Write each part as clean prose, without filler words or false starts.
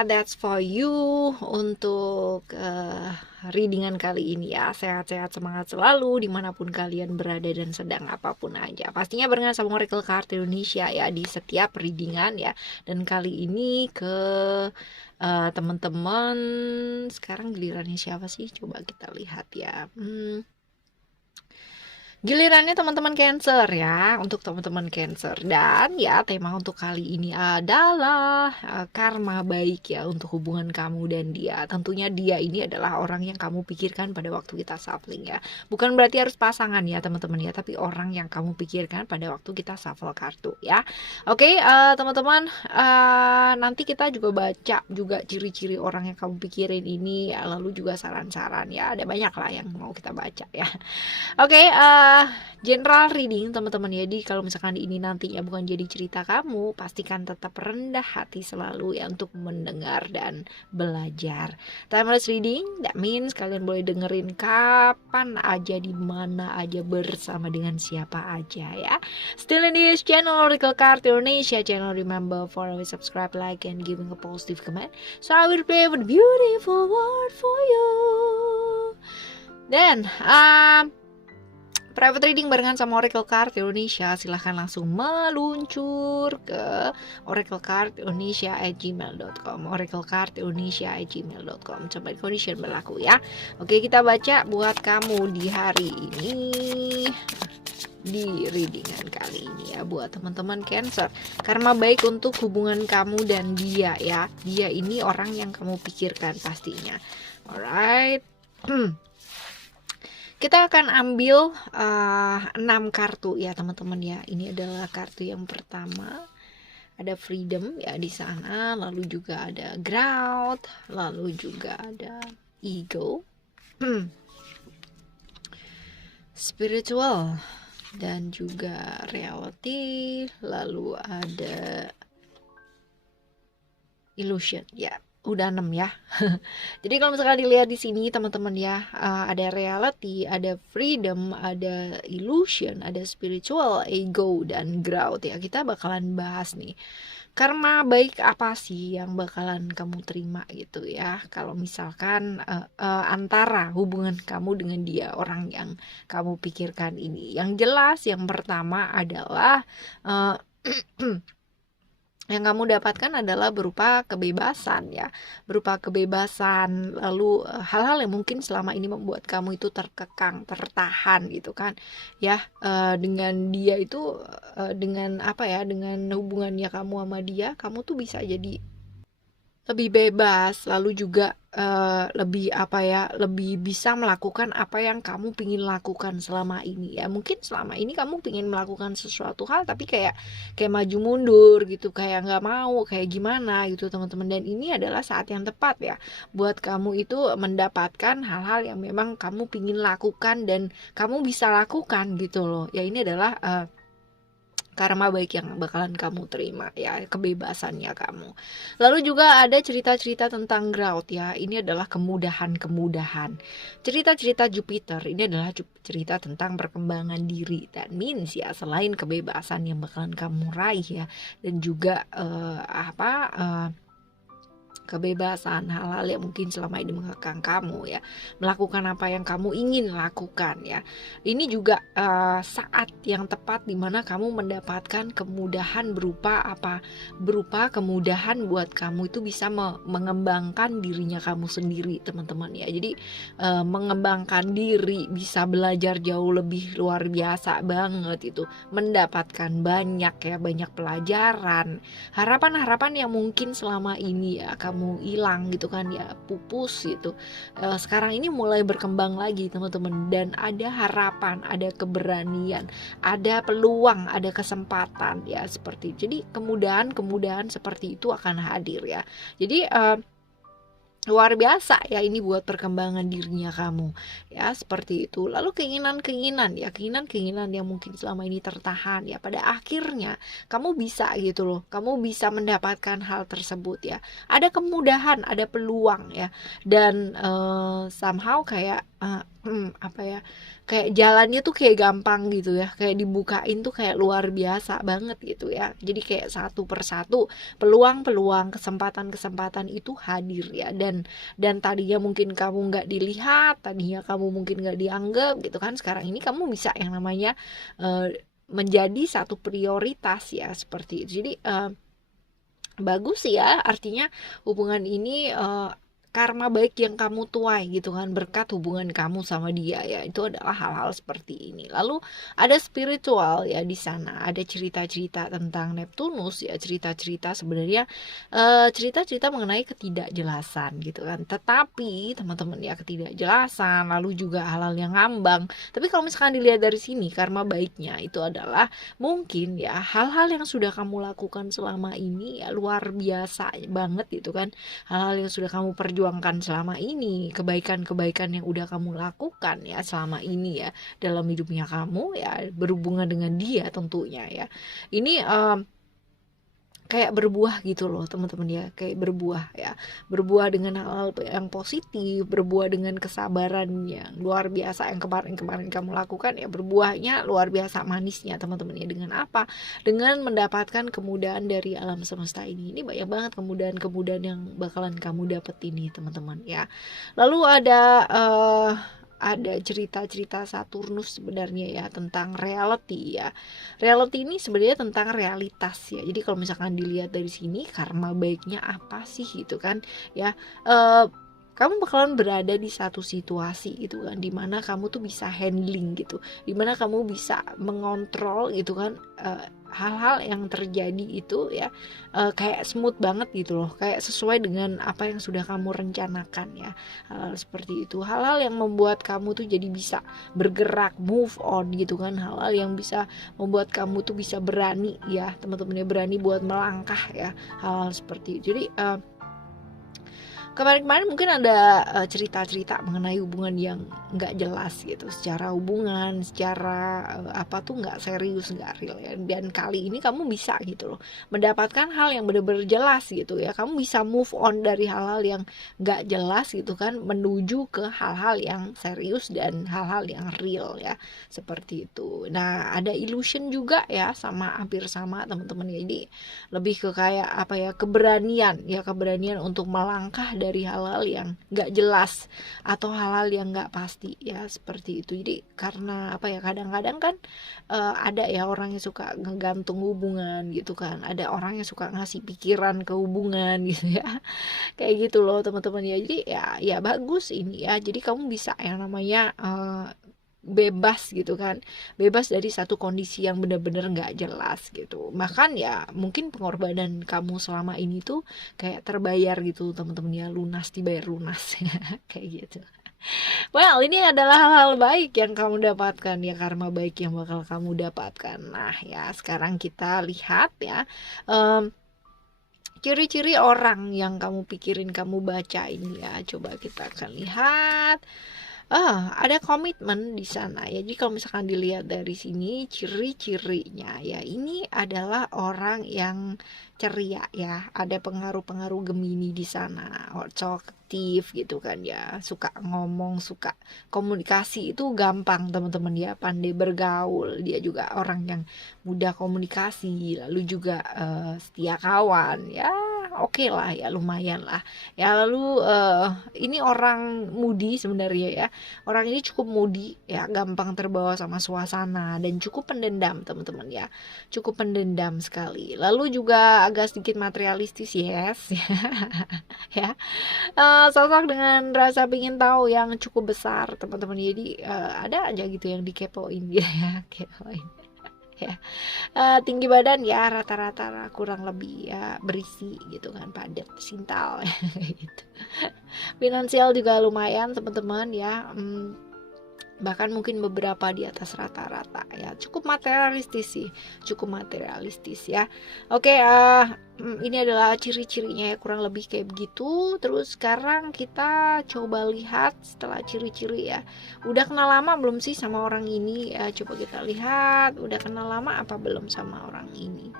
ya, that's for you untuk readingan kali ini ya. Sehat-sehat, semangat selalu dimanapun kalian berada dan sedang apapun aja. Pastinya barengan sama Oracle Card Indonesia ya di setiap readingan ya. Dan kali ini ke teman-teman, sekarang gilirannya siapa sih? Coba kita lihat ya. Gilirannya teman-teman Cancer ya, untuk teman-teman Cancer. Dan ya tema untuk kali ini adalah karma baik ya untuk hubungan kamu dan dia. Tentunya dia ini adalah orang yang kamu pikirkan pada waktu kita shuffling ya. Bukan berarti harus pasangan ya teman-teman ya, tapi orang yang kamu pikirkan pada waktu kita shuffle kartu ya. Oke, teman-teman, nanti kita juga baca juga ciri-ciri orang yang kamu pikirin ini ya, lalu juga saran-saran ya. Ada banyak lah yang mau kita baca ya. Oke, general reading teman-teman ya. Jadi kalau misalkan ini nantinya bukan jadi cerita kamu, pastikan tetap rendah hati selalu ya untuk mendengar dan belajar. Timeless reading, that means kalian boleh dengerin kapan aja, di mana aja, bersama dengan siapa aja ya. Still in this channel Oracle Card Indonesia channel. Remember follow, subscribe, like, and giving a positive comment. So I will play with beautiful word for you. Dan private reading barengan sama Oracle Card Indonesia, silahkan langsung meluncur ke oraclecardindonesia@gmail.com, oraclecardindonesia@gmail.com. Coba condition berlaku ya. Oke, kita baca buat kamu di hari ini, di readingan kali ini ya, buat teman-teman Cancer. Karma baik untuk hubungan kamu dan dia ya. Dia ini orang yang kamu pikirkan pastinya. Alright. Kita akan ambil 6 kartu ya teman-teman ya. Ini adalah kartu yang pertama. Ada freedom ya di sana, lalu juga ada ground, lalu juga ada ego, spiritual, dan juga reality, lalu ada illusion ya. Udah 6 ya. Jadi kalau misalkan dilihat di sini teman-teman ya, ada reality, ada freedom, ada illusion, ada spiritual, ego, dan growth ya. Kita bakalan bahas nih, karma baik apa sih yang bakalan kamu terima gitu ya, kalau misalkan antara hubungan kamu dengan dia, orang yang kamu pikirkan ini. Yang jelas yang pertama adalah yang kamu dapatkan adalah berupa kebebasan ya, berupa kebebasan, lalu hal-hal yang mungkin selama ini membuat kamu itu terkekang, tertahan gitu kan ya, dengan dia itu, dengan apa ya, dengan hubungannya kamu sama dia, kamu tuh bisa jadi lebih bebas, lalu juga lebih apa ya, lebih bisa melakukan apa yang kamu pingin lakukan selama ini ya. Mungkin selama ini kamu pingin melakukan sesuatu hal tapi kayak maju mundur gitu, kayak nggak mau, kayak gimana gitu teman-teman. Dan ini adalah saat yang tepat ya buat kamu itu mendapatkan hal-hal yang memang kamu pingin lakukan dan kamu bisa lakukan gitu loh ya. Ini adalah karma baik yang bakalan kamu terima ya, kebebasannya kamu. Lalu juga ada cerita-cerita tentang growth ya. Ini adalah kemudahan-kemudahan. Cerita-cerita Jupiter ini adalah cerita tentang perkembangan diri. That means ya, selain kebebasan yang bakalan kamu raih ya, dan juga kebebasan, hal-hal yang mungkin selama ini mengekang kamu ya, melakukan apa yang kamu ingin lakukan ya. Ini juga saat yang tepat dimana kamu mendapatkan kemudahan berupa apa? Berupa kemudahan buat kamu itu bisa mengembangkan dirinya kamu sendiri teman-teman ya. Jadi mengembangkan diri, bisa belajar jauh lebih luar biasa banget itu, mendapatkan banyak ya, banyak pelajaran, harapan-harapan yang mungkin selama ini ya kamu hilang gitu kan ya, pupus gitu, sekarang ini mulai berkembang lagi teman-teman. Dan ada harapan, ada keberanian, ada peluang, ada kesempatan ya, seperti itu. Jadi kemudahan seperti itu akan hadir ya. Jadi luar biasa ya ini buat perkembangan dirinya kamu ya, seperti itu. Lalu keinginan-keinginan ya, keinginan-keinginan yang mungkin selama ini tertahan ya, pada akhirnya kamu bisa gitu loh, kamu bisa mendapatkan hal tersebut ya. Ada kemudahan, ada peluang ya, dan somehow kayak apa ya, kayak jalannya tuh kayak gampang gitu ya, kayak dibukain tuh kayak luar biasa banget gitu ya. Jadi kayak satu persatu peluang-peluang, kesempatan-kesempatan itu hadir ya, dan tadinya mungkin kamu nggak dilihat, tadinya kamu mungkin nggak dianggap gitu kan, sekarang ini kamu bisa yang namanya menjadi satu prioritas ya, seperti itu. Jadi bagus ya, artinya hubungan ini karma baik yang kamu tuai gitu kan, berkat hubungan kamu sama dia ya, itu adalah hal-hal seperti ini. Lalu ada spiritual ya di sana, ada cerita-cerita tentang Neptunus ya, cerita-cerita sebenarnya cerita-cerita mengenai ketidakjelasan gitu kan. Tetapi teman-teman ya, ketidakjelasan lalu juga hal-hal yang ngambang. Tapi kalau misalkan dilihat dari sini, karma baiknya itu adalah mungkin ya hal-hal yang sudah kamu lakukan selama ini ya luar biasa banget gitu kan, hal-hal yang sudah kamu perjuangkan selama ini, kebaikan-kebaikan yang udah kamu lakukan ya selama ini ya dalam hidupnya kamu ya, berhubungan dengan dia tentunya ya. Ini kayak berbuah gitu loh teman-teman ya, kayak berbuah ya, berbuah dengan hal-hal yang positif, berbuah dengan kesabaran yang luar biasa yang kemarin-kemarin kamu lakukan ya, berbuahnya luar biasa manisnya teman-teman ya. Dengan apa? Dengan mendapatkan kemudahan dari alam semesta ini banyak banget kemudahan-kemudahan yang bakalan kamu dapet ini teman-teman ya. Lalu ada cerita-cerita Saturnus sebenarnya ya, tentang reality ya. Reality ini sebenarnya tentang realitas ya. Jadi kalau misalkan dilihat dari sini, karma baiknya apa sih gitu kan ya, kamu bakalan berada di satu situasi gitu kan, dimana kamu tuh bisa handling gitu, dimana kamu bisa mengontrol gitu kan, hal-hal yang terjadi itu ya, kayak smooth banget gitu loh, kayak sesuai dengan apa yang sudah kamu rencanakan ya. Hal-hal seperti itu, hal-hal yang membuat kamu tuh jadi bisa bergerak, move on gitu kan, hal-hal yang bisa membuat kamu tuh bisa berani ya teman-teman ya, berani buat melangkah ya, hal-hal seperti itu. Jadi kemarin-kemarin mungkin ada cerita-cerita mengenai hubungan yang nggak jelas gitu, secara hubungan, secara apa tuh nggak serius, nggak real ya. Dan kali ini kamu bisa gitu loh mendapatkan hal yang benar-benar jelas gitu ya, kamu bisa move on dari hal-hal yang nggak jelas gitu kan, menuju ke hal-hal yang serius dan hal-hal yang real ya, seperti itu. Nah ada illusion juga ya, sama hampir sama teman-teman ya. Jadi lebih ke kayak apa ya, keberanian ya, keberanian untuk melangkah dari hal-hal yang nggak jelas atau hal-hal yang nggak pasti ya, seperti itu. Jadi karena apa ya, kadang-kadang kan ada ya orang yang suka ngegantung hubungan gitu kan, ada orang yang suka ngasih pikiran ke hubungan gitu ya, kayak gitu loh teman-teman ya. Jadi ya bagus ini ya, jadi kamu bisa yang namanya bebas gitu kan, bebas dari satu kondisi yang benar-benar nggak jelas gitu. Bahkan ya mungkin pengorbanan kamu selama ini tuh kayak terbayar gitu teman-teman ya, lunas, dibayar lunas kayak gitu. Well, ini adalah hal-hal baik yang kamu dapatkan ya, karma baik yang bakal kamu dapatkan. Nah ya, sekarang kita lihat ya, ciri-ciri orang yang kamu pikirin, kamu baca ini ya. Coba kita akan lihat. Ada komitmen di sana ya. Jadi kalau misalkan dilihat dari sini, ciri-cirinya ya, ini adalah orang yang ceria ya. Ada pengaruh-pengaruh Gemini di sana. Talkative gitu kan ya. Suka ngomong, suka komunikasi itu gampang teman-teman ya. Pandai bergaul. Dia juga orang yang mudah komunikasi. Lalu juga setia kawan ya. Oke lah ya, lumayan lah ya. Lalu ini orang moody sebenarnya ya. Orang ini cukup moody ya, gampang terbawa sama suasana dan cukup pendendam teman-teman ya, cukup pendendam sekali. Lalu juga agak sedikit materialistis, yes ya. Sosok dengan rasa ingin tahu yang cukup besar teman-teman. Jadi ada aja gitu yang dikepoin dia ya, kepoin ya. Tinggi badan ya rata-rata kurang lebih ya, berisi gitu kan, padat, sintal gitu. Finansial juga lumayan teman-teman ya, bahkan mungkin beberapa di atas rata-rata ya, cukup materialistis sih, cukup materialistis ya. Oke, ini adalah ciri-cirinya ya, kurang lebih kayak begitu. Terus sekarang kita coba lihat setelah ciri-ciri ya, udah kenal lama belum sih sama orang ini ya, coba kita lihat udah kenal lama apa belum sama orang ini.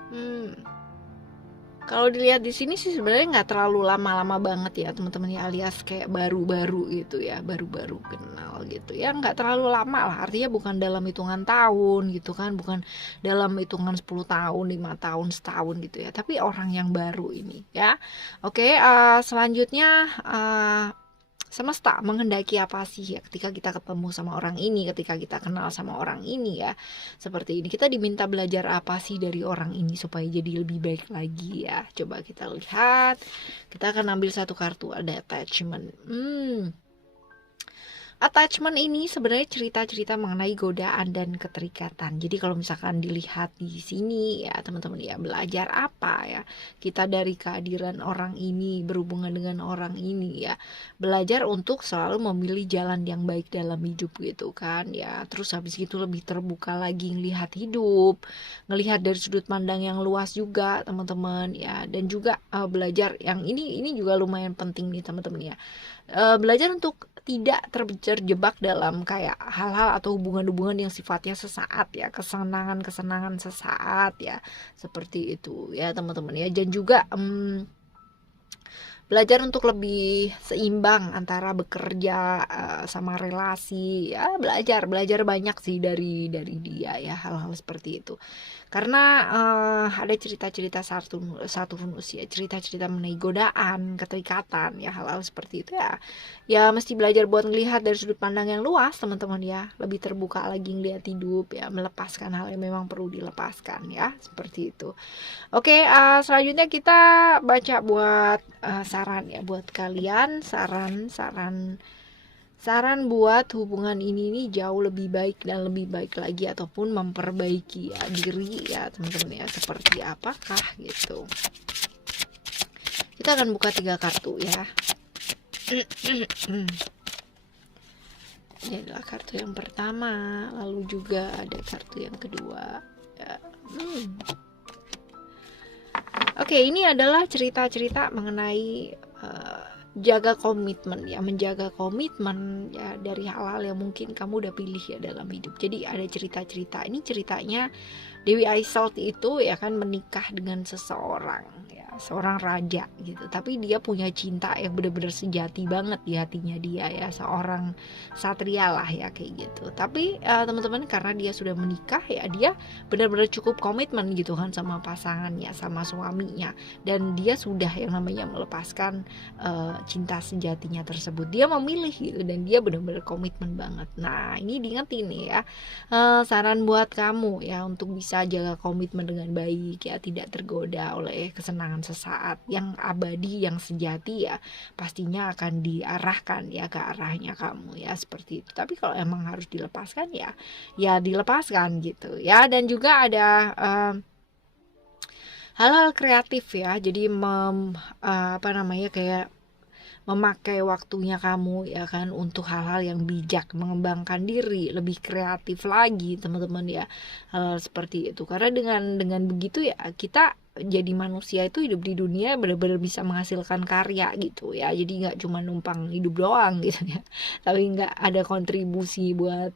Kalau dilihat di sini sih sebenarnya nggak terlalu lama-lama banget ya teman-teman ya, alias kayak baru-baru gitu ya, baru-baru kenal gitu ya, nggak terlalu lama lah, artinya bukan dalam hitungan tahun gitu kan, bukan dalam hitungan 10 tahun, 5 tahun, setahun gitu ya, tapi orang yang baru ini ya. Oke, selanjutnya semesta menghendaki apa sih ya ketika kita ketemu sama orang ini, ketika kita kenal sama orang ini ya. Seperti ini, kita diminta belajar apa sih dari orang ini supaya jadi lebih baik lagi ya. Coba kita lihat. Kita akan ambil satu kartu, ada attachment. Attachment ini sebenarnya cerita-cerita mengenai godaan dan keterikatan. Jadi kalau misalkan dilihat di sini ya teman-teman ya, belajar apa ya kita dari kehadiran orang ini, berhubungan dengan orang ini ya, belajar untuk selalu memilih jalan yang baik dalam hidup gitu kan ya. Terus habis itu lebih terbuka lagi ngelihat hidup, ngelihat dari sudut pandang yang luas juga teman-teman ya. Dan juga belajar yang ini juga lumayan penting nih teman-teman ya. Belajar untuk tidak terjebak dalam kayak hal-hal atau hubungan-hubungan yang sifatnya sesaat ya, kesenangan-kesenangan sesaat ya, seperti itu ya teman-teman ya. Dan juga belajar untuk lebih seimbang antara bekerja sama relasi ya, belajar banyak sih dari dia ya, hal-hal seperti itu. Karena ada cerita-cerita Saturnus ya, cerita-cerita mengenai godaan, keterikatan ya, hal-hal seperti itu ya. Ya mesti belajar buat ngelihat dari sudut pandang yang luas teman-teman ya, lebih terbuka lagi ngelihat hidup ya, melepaskan hal yang memang perlu dilepaskan ya, seperti itu. Oke, selanjutnya kita baca buat saran ya buat kalian, saran buat hubungan ini jauh lebih baik dan lebih baik lagi, ataupun memperbaiki ya diri ya teman-teman ya, seperti apakah gitu. Kita akan buka 3 kartu ya. Ini adalah kartu yang pertama, lalu juga ada kartu yang kedua ya. Oke, ini adalah cerita-cerita mengenai jaga komitmen ya, menjaga komitmen ya dari hal-hal yang mungkin kamu udah pilih ya dalam hidup. Jadi ada cerita-cerita, ini ceritanya Dewi Aisyah itu ya kan menikah dengan seseorang ya, seorang raja gitu. Tapi dia punya cinta yang benar-benar sejati banget di hatinya dia ya, seorang satria lah ya kayak gitu. Tapi teman-teman, karena dia sudah menikah ya, dia benar-benar cukup komitmen gitu kan sama pasangannya, sama suaminya, dan dia sudah yang namanya melepaskan cinta sejatinya tersebut. Dia memilih gitu, dan dia benar-benar komitmen banget. Nah ini diingetin nih ya, saran buat kamu ya untuk bisa jaga komitmen dengan baik ya, tidak tergoda oleh kesenangan sesaat. Yang abadi, yang sejati ya pastinya akan diarahkan ya ke arahnya kamu ya, seperti itu. Tapi kalau emang harus dilepaskan ya dilepaskan gitu ya. Dan juga ada hal-hal kreatif ya, jadi kayak memakai waktunya kamu ya kan untuk hal-hal yang bijak, mengembangkan diri, lebih kreatif lagi teman-teman ya, hal seperti itu. Karena dengan begitu ya kita jadi manusia itu hidup di dunia benar-benar bisa menghasilkan karya gitu ya. Jadi nggak cuma numpang hidup doang gitu ya, tapi nggak ada kontribusi buat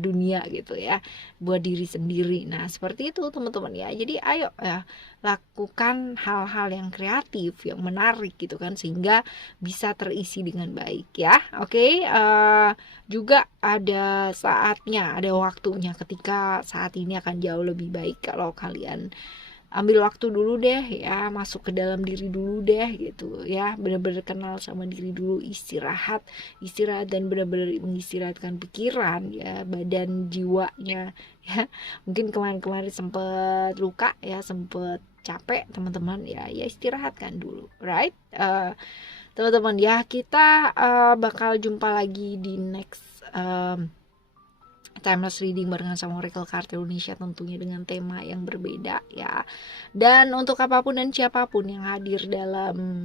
dunia gitu ya, buat diri sendiri. Nah seperti itu teman-teman ya. Jadi ayo ya, lakukan hal-hal yang kreatif, yang menarik gitu kan, sehingga bisa terisi dengan baik ya. Oke, juga ada saatnya, ada waktunya, ketika saat ini akan jauh lebih baik kalau kalian ambil waktu dulu deh ya, masuk ke dalam diri dulu deh gitu ya, benar-benar kenal sama diri dulu, istirahat dan benar-benar mengistirahatkan pikiran ya, badan, jiwanya ya. Mungkin kemarin-kemarin sempet luka ya, sempet capek teman-teman ya istirahatkan dulu, right? Teman-teman ya, kita bakal jumpa lagi di next timeless reading barengan sama Oracle Card Indonesia, tentunya dengan tema yang berbeda ya. Dan untuk apapun dan siapapun yang hadir dalam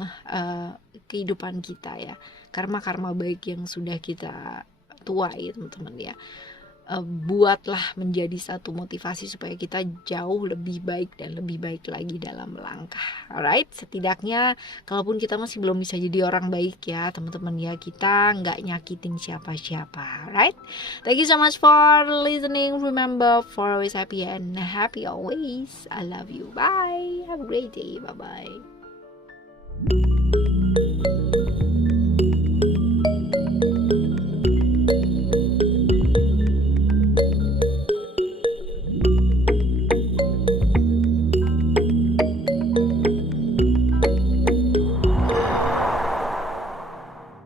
kehidupan kita ya, karma baik yang sudah kita tuai teman-teman ya, buatlah menjadi satu motivasi supaya kita jauh lebih baik dan lebih baik lagi dalam melangkah. Alright, setidaknya kalaupun kita masih belum bisa jadi orang baik ya teman-teman ya, kita nggak nyakitin siapa-siapa. Alright, thank you so much for listening. Remember, for always happy and happy always. I love you. Bye. Have a great day. Bye bye.